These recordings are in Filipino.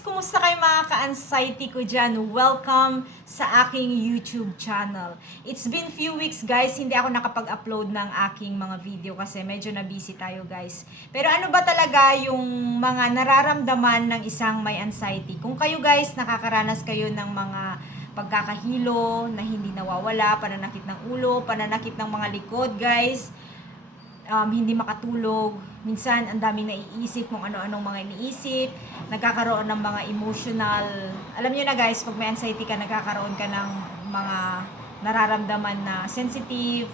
Kumusta kayo mga ka-anxiety ko dyan? Welcome sa aking YouTube channel. It's been few weeks guys, hindi ako nakapag-upload ng aking mga video kasi medyo na busy tayo guys. Pero ano ba talaga yung mga nararamdaman ng isang may anxiety? Kung kayo guys, nakakaranas kayo ng mga pagkakahilo na hindi nawawala, pananakit ng ulo, pananakit ng mga likod guys, hindi makatulog, minsan ang daming naiisip kung ano-anong mga iniisip, nagkakaroon ng mga emotional, alam niyo na guys, pag may anxiety ka, nagkakaroon ka ng mga nararamdaman na sensitive,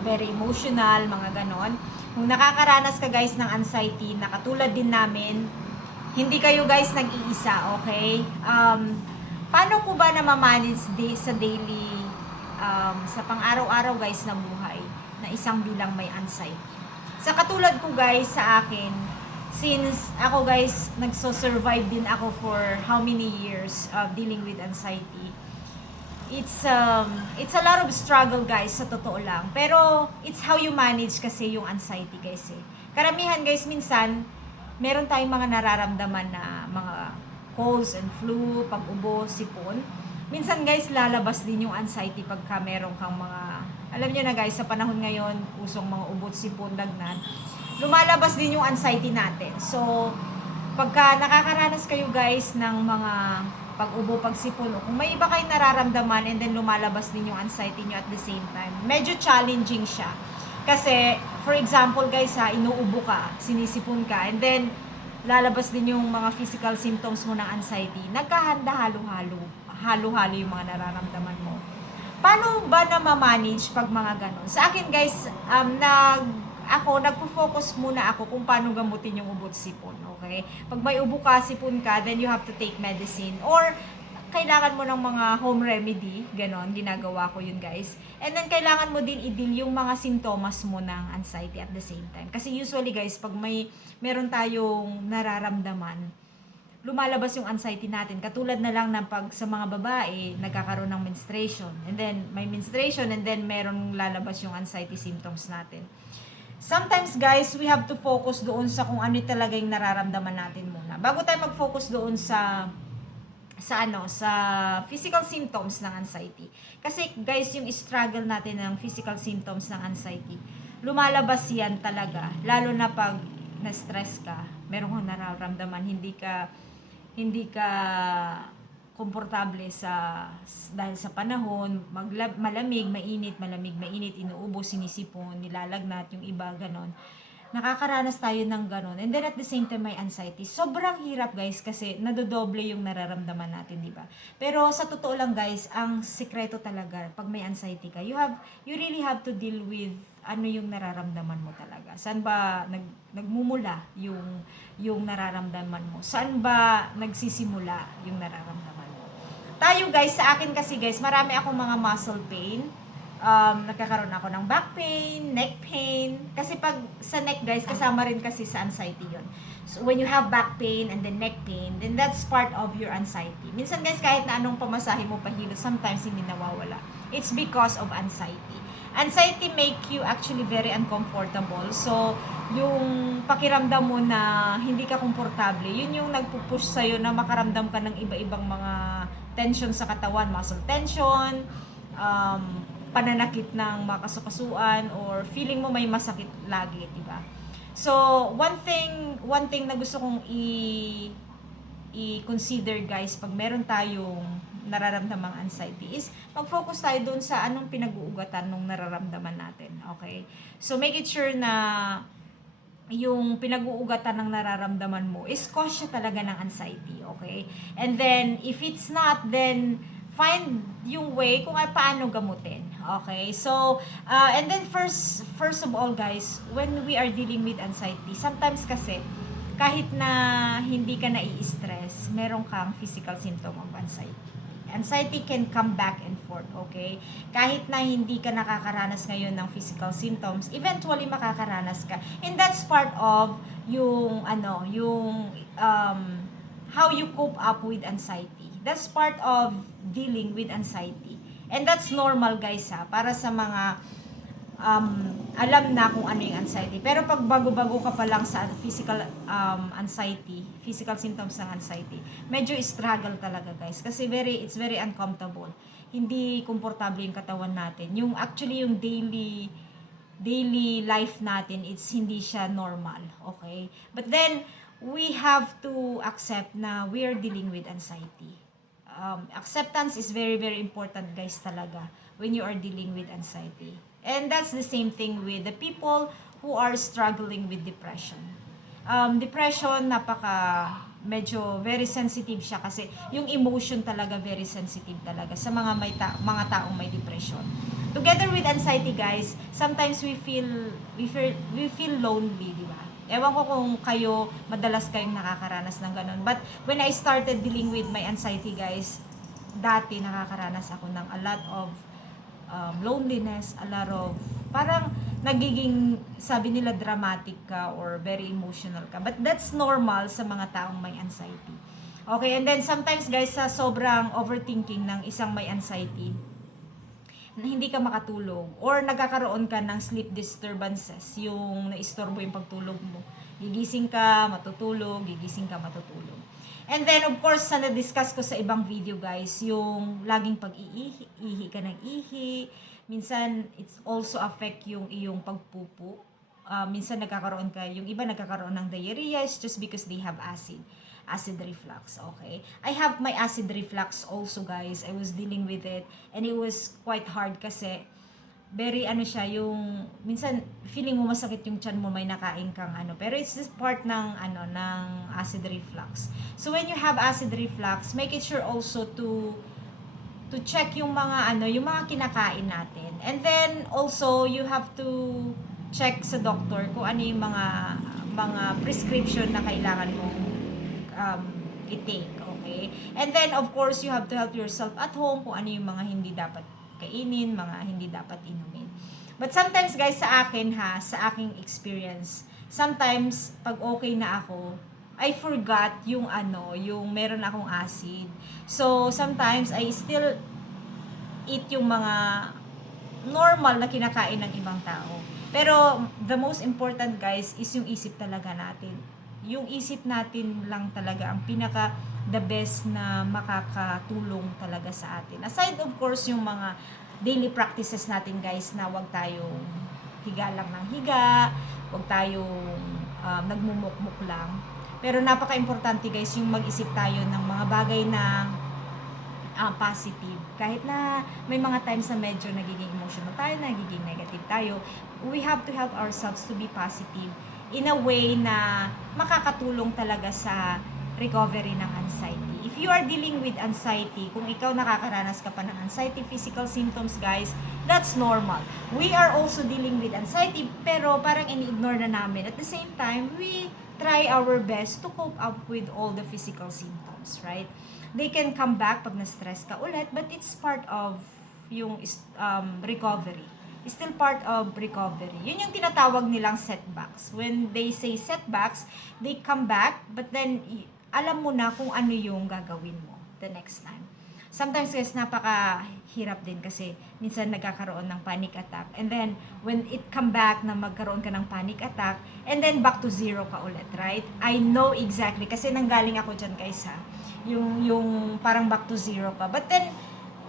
very emotional, mga ganon. Kung nakakaranas ka guys ng anxiety, na katulad din namin, hindi kayo guys nag-iisa, okay? Paano ko ba na ma-manage sa daily, sa pang-araw-araw guys na buhay, na isang bilang may anxiety? Sa katulad ko guys, sa akin, since ako guys, nagso-survive din ako for how many years dealing with anxiety. It's a lot of struggle guys, sa totoo lang. Pero it's how you manage kasi yung anxiety guys eh. Karamihan guys, minsan, meron tayong mga nararamdaman na mga colds and flu, pag-ubo, sipon. Minsan guys, lalabas din yung anxiety pagka meron kang mga, alam niyo na guys, sa panahon ngayon, usong mga ubot, sipon, lagnat, lumalabas din yung anxiety natin. So, pagka nakakaranas kayo guys ng mga pag-ubo, pagsipon, o kung may iba kayong nararamdaman and then lumalabas din yung anxiety nyo at the same time, medyo challenging siya. Kasi, for example guys ha, inuubo ka, sinisipon ka, and then lalabas din yung mga physical symptoms mo ng anxiety, nagkahanda halo-halo yung mga nararamdaman mo. Paano ba na ma-manage pag mga ganon? Sa akin guys, nagpo-focus muna ako kung paano gamutin yung ubot sipon, okay? Pag may ubo ka, sipon ka, then you have to take medicine or kailangan mo ng mga home remedy, ganon, ginagawa ko yun guys. And then kailangan mo din i-deal yung mga sintomas mo ng anxiety at the same time. Kasi usually guys, pag meron tayong nararamdaman, lumalabas yung anxiety natin. Katulad na lang na pag sa mga babae, nagkakaroon ng menstruation. And then, may menstruation and then meron lalabas yung anxiety symptoms natin. Sometimes guys, we have to focus doon sa kung ano talaga yung nararamdaman natin muna. Bago tayo mag-focus doon sa physical symptoms ng anxiety. Kasi guys, yung struggle natin ng physical symptoms ng anxiety, lumalabas yan talaga. Lalo na pag na-stress ka, meron kang nararamdaman, hindi ka komportable dahil sa panahon, malamig, mainit, inuubo, sinisipon, nilalagnat, yung iba, ganon. Nakakaranas tayo ng ganon. And then at the same time, may anxiety. Sobrang hirap guys kasi nadodoble yung nararamdaman natin, di ba? Pero sa totoo lang guys, ang sikreto talaga, pag may anxiety ka, you really have to deal with ano yung nararamdaman mo talaga. Saan ba nagmumula yung nararamdaman mo? Saan ba nagsisimula yung nararamdaman mo? Tayo guys, sa akin kasi guys, marami akong mga muscle pain. Nagkakaroon ako ng back pain, neck pain. Kasi pag sa neck guys, kasama rin kasi sa anxiety yon. So when you have back pain and then neck pain, then that's part of your anxiety. Minsan guys, kahit na anong pamasahe mo pahilot, sometimes hindi nawawala. It's because of anxiety. Anxiety make you actually very uncomfortable. So, yung pakiramdam mo na hindi ka komportable, yun yung nagpupush sa'yo na makaramdam ka ng iba-ibang mga tension sa katawan, muscle tension, pananakit ng makasukasuan, or feeling mo may masakit lagi, diba? So, one thing na gusto kong i-consider guys, pag meron tayong nararamdamang anxiety is mag-focus tayo doon sa anong pinag-uugatan ng nararamdaman natin, okay? So, make it sure na yung pinag-uugatan ng nararamdaman mo is cause siya talaga ng anxiety, okay? And then, if it's not, then find yung way kung paano gamutin. Okay? So, and then first of all guys, when we are dealing with anxiety, sometimes kasi, kahit na hindi ka nai-stress, meron kang physical symptom of anxiety. Anxiety can come back and forth, okay? Kahit na hindi ka nakakaranas ngayon ng physical symptoms, eventually makakaranas ka. And that's part of yung how you cope up with anxiety. That's part of dealing with anxiety. And that's normal guys ha, para sa mga alam na kung ano yung anxiety. Pero pag bago-bago ka pa lang sa physical anxiety, physical symptoms ng anxiety, medyo struggle talaga guys. Kasi it's very uncomfortable. Hindi komportable yung katawan natin. Yung actually yung daily life natin, it's hindi siya normal. Okay? But then, we have to accept na we are dealing with anxiety. Acceptance is very, very important guys talaga when you are dealing with anxiety. And that's the same thing with the people who are struggling with depression. Depression, medyo very sensitive siya kasi yung emotion talaga very sensitive talaga sa mga taong may depression. Together with anxiety guys, sometimes we feel lonely, di ba? Ewan ko kung kayo, madalas kayong nakakaranas ng ganun. But when I started dealing with my anxiety guys, dati nakakaranas ako ng a lot of loneliness, a lot of parang nagiging, sabi nila, dramatic ka or very emotional ka. But that's normal sa mga taong may anxiety. Okay, and then sometimes guys, sa sobrang overthinking ng isang may anxiety, na hindi ka makatulog or nagkakaroon ka ng sleep disturbances, yung naistorbo yung pagtulog mo. Gigising ka, matutulog, gigising ka, matutulog. And then, of course, sa na-discuss ko sa ibang video, guys, yung laging pag-ihi ka ng ihi. Minsan, it's also affect yung iyong pagpupo. Minsan, yung iba nagkakaroon ng diarrhea just because they have acid reflux, okay? I have my acid reflux also, guys. I was dealing with it and it was quite hard kasi very yung minsan feeling mo masakit yung tiyan mo, may nakain kang pero it's just part ng acid reflux. So when you have acid reflux, make it sure also to check yung yung mga kinakain natin. And then also you have to check sa doctor kung ano yung mga prescription na kailangan mong i-take, okay? And then, of course, you have to help yourself at home kung ano yung mga hindi dapat kainin, mga hindi dapat inumin. But sometimes, guys, sa aking experience, sometimes, pag okay na ako, I forgot yung meron akong acid. So, sometimes, I still eat yung mga normal na kinakain ng ibang tao. Pero, the most important, guys, is yung isip talaga natin. Yung isip natin lang talaga ang the best na makakatulong talaga sa atin. Aside of course yung mga daily practices natin guys, na wag tayong higa lang ng higa, wag tayong nagmumukmuk lang. Pero napaka-importante guys yung mag-isip tayo ng mga bagay na positive. Kahit na may mga times na medyo nagiging emotional tayo, nagiging negative tayo, we have to help ourselves to be positive in a way na makakatulong talaga sa recovery ng anxiety. If you are dealing with anxiety, kung ikaw nakakaranas ka pa ng anxiety, physical symptoms guys, that's normal. We are also dealing with anxiety, pero parang ini-ignore na namin. At the same time, we try our best to cope up with all the physical symptoms, right? They can come back pag na-stress ka ulit, but it's part of yung recovery. Still part of recovery. Yun yung tinatawag nilang setbacks. When they say setbacks, they come back, but then alam mo na kung ano yung gagawin mo the next time. Sometimes guys, napakahirap din kasi minsan nagkakaroon ng panic attack. And then, when it come back na magkaroon ka ng panic attack, and then back to zero ka ulit, right? I know exactly, kasi nanggaling ako dyan guys ha. Yung parang back to zero ka. But then,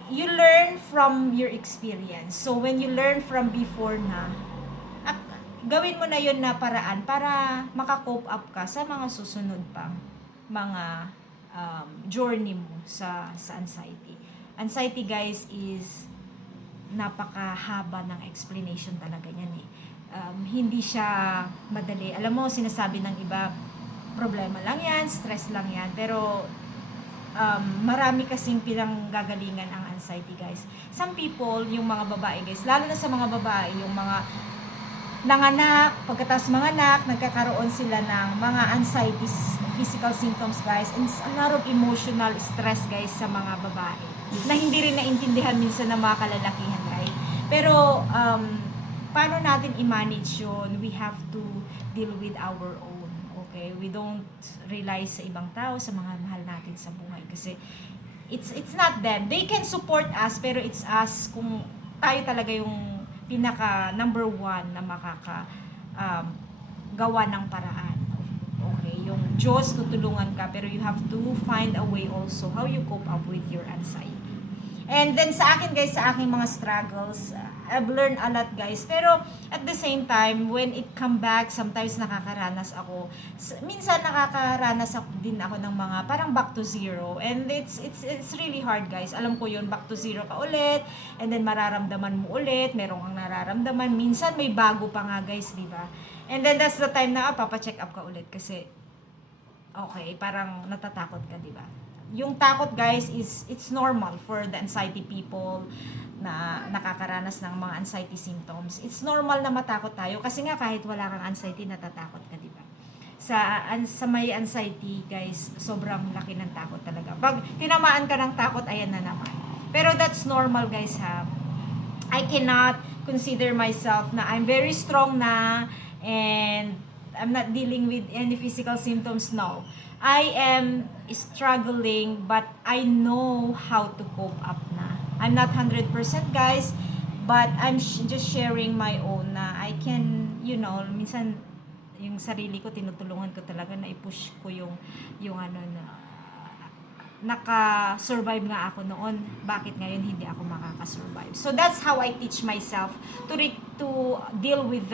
you learn from your experience. So, when you learn from before na, gawin mo na yun na paraan para makakope up ka sa mga susunod pang mga journey mo sa anxiety. Anxiety, guys, is napakahaba ng explanation talaga niyan eh. Hindi siya madali. Alam mo, sinasabi ng iba, problema lang yan, stress lang yan, pero marami kasing pinanggagalingan ang anxiety guys. Some people, yung mga babae guys, lalo na sa mga babae, yung mga nanganak, pagkatapos manganak, nagkakaroon sila ng mga anxiety physical symptoms guys, and a lot of emotional stress guys sa mga babae na hindi rin naintindihan minsan ng mga kalalakihan, right? Pero paano natin i-manage yun? We have to deal with our own. Okay, we don't rely sa ibang tao, sa mga mahal natin sa buhay kasi it's not them. They can support us, pero it's us kung tayo talaga yung pinaka number one na gawa ng paraan. Okay, yung Diyos tutulungan ka, pero you have to find a way also how you cope up with your anxiety. And then sa akin guys, sa aking mga struggles, I've learned a lot guys. Pero at the same time, when it come back, sometimes nakakaranas ako. Minsan nakakaranas din ako ng mga parang back to zero. And it's really hard guys. Alam ko yun, back to zero ka ulit. And then mararamdaman mo ulit. Meron kang nararamdaman. Minsan may bago pa nga guys, di ba? And then that's the time na papacheck up ka ulit. Kasi, okay, parang natatakot ka, di ba? Yung takot guys is it's normal for the anxiety people na nakakaranas ng mga anxiety symptoms. It's normal na matakot tayo kasi nga kahit wala kang anxiety natatakot ka, di ba? Sa may anxiety guys, sobrang laki ng takot talaga. Pag tinamaan ka ng takot, ayan na naman. Pero that's normal guys ha. I cannot consider myself na I'm very strong na and I'm not dealing with any physical symptoms now. I am struggling, but I know how to cope up na. I'm not 100% guys, but I'm just sharing my own na I can, you know, minsan yung sarili ko tinutulungan ko talaga na i-push ko yung ano na naka-survive nga ako noon. Bakit ngayon hindi ako makaka-survive? So that's how I teach myself to deal with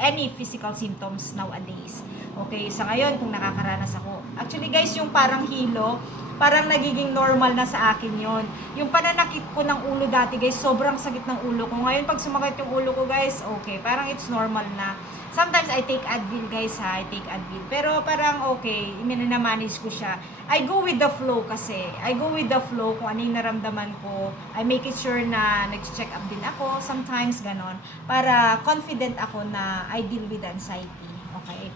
any physical symptoms nowadays. Okay, sa ngayon kung nakakaranas ako. Actually guys, yung parang hilo, parang nagiging normal na sa akin yon. Yung pananakit ko ng ulo dati guys, sobrang sakit ng ulo ko. Ngayon pag sumakit yung ulo ko guys, okay, parang it's normal na. Sometimes I take Advil guys ha, I take Advil. Pero parang okay, minanamanage ko siya. I go with the flow kasi. I go with the flow kung ano yung naramdaman ko. I make it sure na nag-check up din ako, sometimes ganon. Para confident ako na I deal with anxiety. Okay?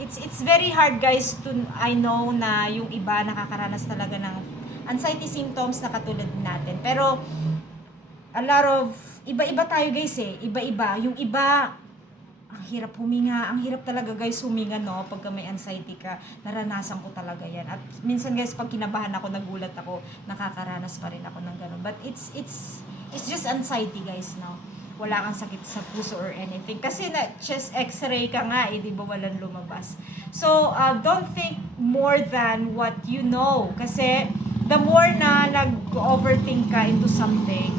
It's very hard guys to I know na yung iba nakakaranas talaga ng anxiety symptoms na katulad natin. Pero a lot of iba-iba tayo guys eh. Iba-iba. Yung iba ang hirap huminga, ang hirap talaga guys huminga no pagka may anxiety ka. Naranasan ko talaga yan. At minsan guys pag kinabahan ako, nagulat ako, nakakaranas pa rin ako ng ganun. But it's just anxiety guys no. Wala kang sakit sa puso or anything. Kasi na chest x-ray ka nga eh, di ba walang lumabas. So, don't think more than what you know. Kasi, the more na nag-overthink ka into something,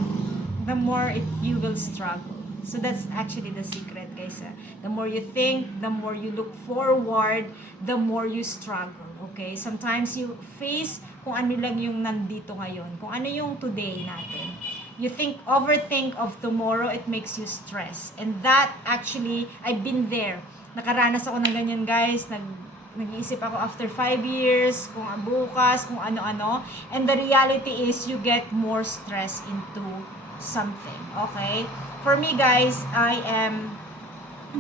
the more you will struggle. So, that's actually the secret, guys. The more you think, the more you look forward, the more you struggle. Okay? Sometimes you face kung ano lang yung nandito ngayon. Kung ano yung today natin. You overthink of tomorrow, it makes you stress. And that actually, I've been there. Nakaranas ako ng ganyan guys. Nag-iisip ako after 5 years, kung bukas, kung ano-ano. And the reality is, you get more stress into something. Okay? For me guys, I am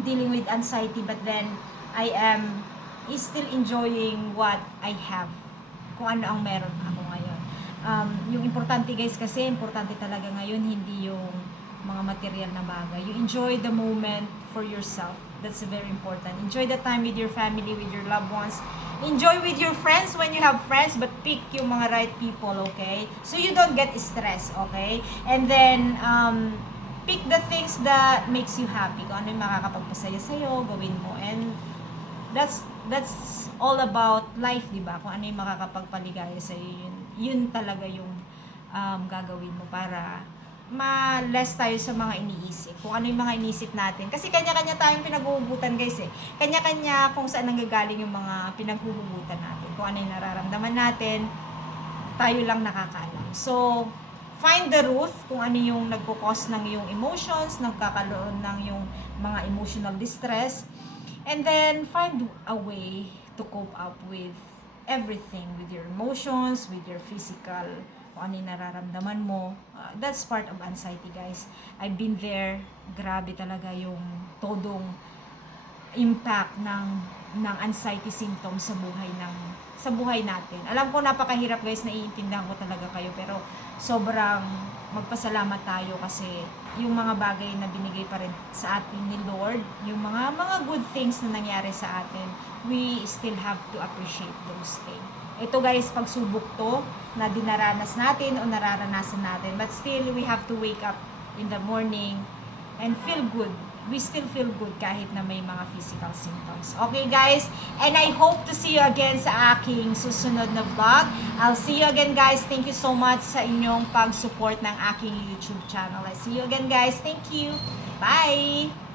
dealing with anxiety, but then I am still enjoying what I have. Kung ano ang meron ako ngayon. Yung importante guys kasi, importante talaga ngayon hindi yung mga material na bagay. You enjoy the moment for yourself. That's very important. Enjoy the time with your family, with your loved ones. Enjoy with your friends when you have friends, but pick yung mga right people, okay? So you don't get stressed, okay? And then, pick the things that makes you happy. Kung ano yung makakapagpasaya sa'yo, gawin mo. And that's all about life, di ba? Kung ano yung makakapagpaligaya sa'yo, yun talaga yung gagawin mo para ma-less tayo sa mga iniisip. Kung ano yung mga iniisip natin. Kasi kanya-kanya tayong pinaghuhugutan guys eh. Kanya-kanya kung saan nanggagaling yung mga pinaghuhugutan natin. Kung ano yung nararamdaman natin, tayo lang nakakaalam. So, find the root kung ano yung nagkukos ng iyong emotions, nagkakaroon ng yung mga emotional distress. And then, find a way to cope up with everything, with your emotions, with your physical, kung ano yung nararamdaman mo. That's part of anxiety, guys. I've been there. Grabe talaga yung todong impact ng anxiety symptoms sa buhay natin. Alam ko napakahirap, guys, naiintindihan ko talaga kayo, pero sobrang magpasalamat tayo kasi yung mga bagay na binigay pa rin sa atin ni Lord, yung mga good things na nangyari sa atin, we still have to appreciate those things. Ito guys, pagsubok to na dinaranas natin o nararanasan natin, but still we have to wake up in the morning and feel good. We still feel good kahit na may mga physical symptoms. Okay guys? And I hope to see you again sa aking susunod na vlog. I'll see you again guys. Thank you so much sa inyong pag-support ng aking YouTube channel. I see you again guys. Thank you. Bye!